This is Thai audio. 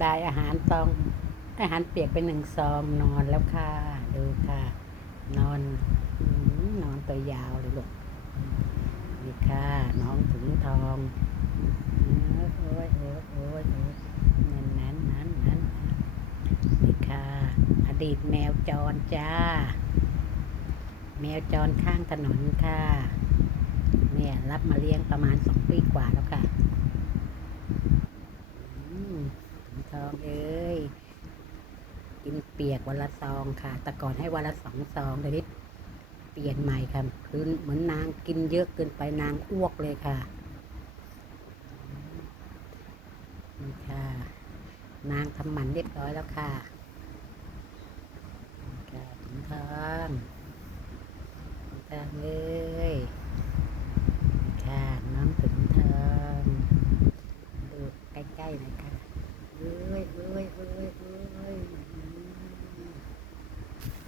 ได้อาหารซองอาหารเปียกไป1 ซองนอนแล้วค่ะดูค่ะนอนนอนตัวยาวเลยลูกนี่ค่ะน้องถุงทองโอ้ยโอ้ยโอ้ยโอ้ยนั้นนี่ค่ะอดีตแมวจรจ้าแมวจรข้างถนนค่ะเนี่ยรับมาเลี้ยงประมาณ2 ปีกว่าแล้วค่ะถุงทองเอ้ย กินเปียกวันละซองค่ะแต่ก่อนให้วันละ2 ซองเดี๋ยวนี้เปลี่ยนใหม่ค่ะคือเหมือนนางกินเยอะเกินไปนางอ้วกเลยค่ะนี่ค่ะนางทำหมันเรียบร้อยแล้วค่ะนี่ค่ะถุงทองถุงทองเลยนี่ค่ะน้องถุงทองดูใกล้ๆหน่อยค่ะ